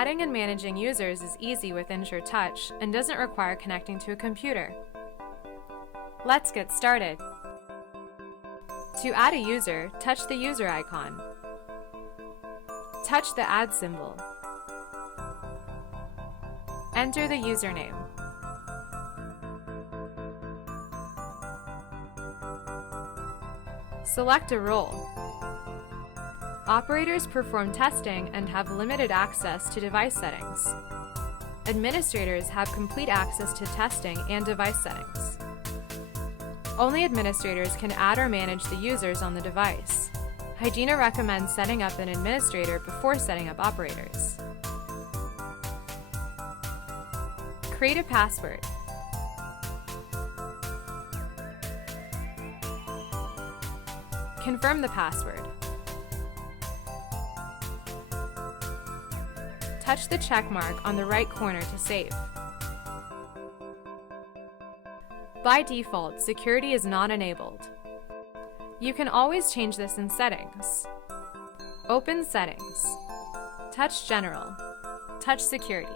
Adding and managing users is easy with Ensure Touch and doesn't require connecting to a computer. Let's get started. To add a user, touch the user icon. Touch the add symbol. Enter the username. Select a role. Operators perform testing and have limited access to device settings. Administrators have complete access to testing and device settings. Only administrators can add or manage the users on the device. Hygiena recommends setting up an administrator before setting up operators. Create a password. Confirm the password. Touch the check mark on the right corner to save. By default, security is not enabled. You can always change this in Settings. Open Settings. Touch General. Touch Security.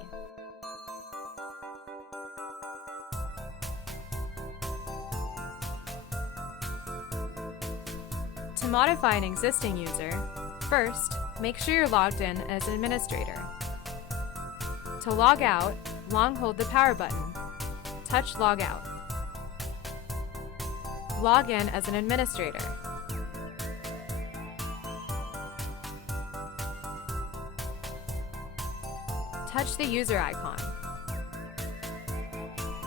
To modify an existing user, first, make sure you're logged in as an administrator. To log out, long hold the power button. Touch Log Out. Log in as an administrator. Touch the user icon.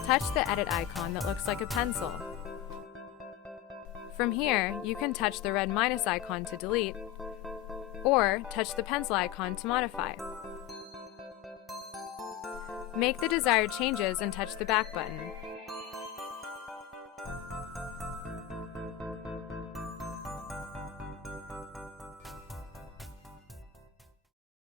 Touch the edit icon that looks like a pencil. From here, you can touch the red minus icon to delete, or touch the pencil icon to modify. Make the desired changes and touch the back button.